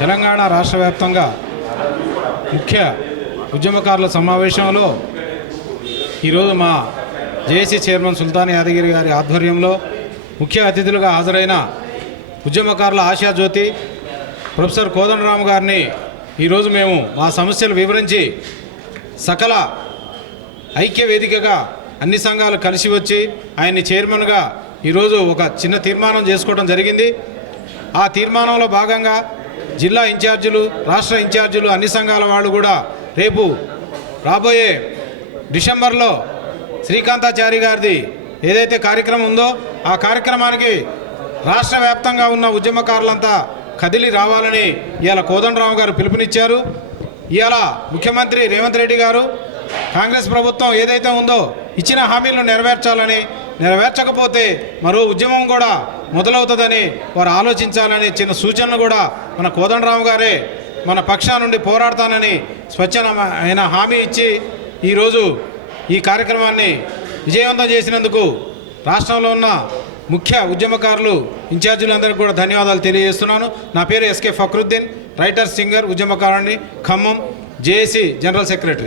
తెలంగాణ రాష్ట్ర వ్యాప్తంగా ముఖ్య ఉద్యమకారుల సమావేశంలో ఈరోజు మా జేఏసీ చైర్మన్ సుల్తాన్ యాదగిరి గారి ఆధ్వర్యంలో ముఖ్య అతిథులుగా హాజరైన ఉద్యమకారుల ఆశాజ్యోతి ప్రొఫెసర్ కోదండరామ్ గారిని ఈరోజు మేము మా సమస్యలు వివరించి సకల ఐక్య వేదికగా అన్ని సంఘాలు కలిసి వచ్చి ఆయన్ని చైర్మన్గా ఈరోజు ఒక చిన్న తీర్మానం చేసుకోవడం జరిగింది. ఆ తీర్మానంలో భాగంగా జిల్లా ఇన్ఛార్జీలు, రాష్ట్ర ఇన్ఛార్జీలు, అన్ని సంఘాల వాళ్ళు కూడా రేపు రాబోయే డిసెంబర్లో శ్రీకాంతాచారి గారిది ఏదైతే కార్యక్రమం ఉందో ఆ కార్యక్రమానికి రాష్ట్ర వ్యాప్తంగా ఉన్న ఉద్యమకారులంతా కదిలి రావాలని ఇవాళ కోదండరామ్ గారు పిలుపునిచ్చారు. ఇవాళ ముఖ్యమంత్రి రేవంత్ రెడ్డి గారు కాంగ్రెస్ ప్రభుత్వం ఏదైతే ఉందో ఇచ్చిన హామీలను నెరవేర్చాలని, నెరవేర్చకపోతే మరో ఉద్యమం కూడా మొదలవుతుందని వారు ఆలోచించాలని చిన్న సూచనలు కూడా మన కోదండరామ్ గారే మన పక్షా నుండి పోరాడతానని స్వచ్ఛమైన హామీ ఇచ్చి ఈరోజు ఈ కార్యక్రమాన్ని విజయవంతం చేసినందుకు రాష్ట్రంలో ఉన్న ముఖ్య ఉద్యమకారులు, ఇన్ఛార్జీలందరికీ కూడా ధన్యవాదాలు తెలియజేస్తున్నాను. నా పేరు ఎస్కే ఫక్రుద్దీన్, రైటర్, సింగర్, ఉద్యమకారుని, ఖమ్మం, జేఏసీ జనరల్ సెక్రటరీ.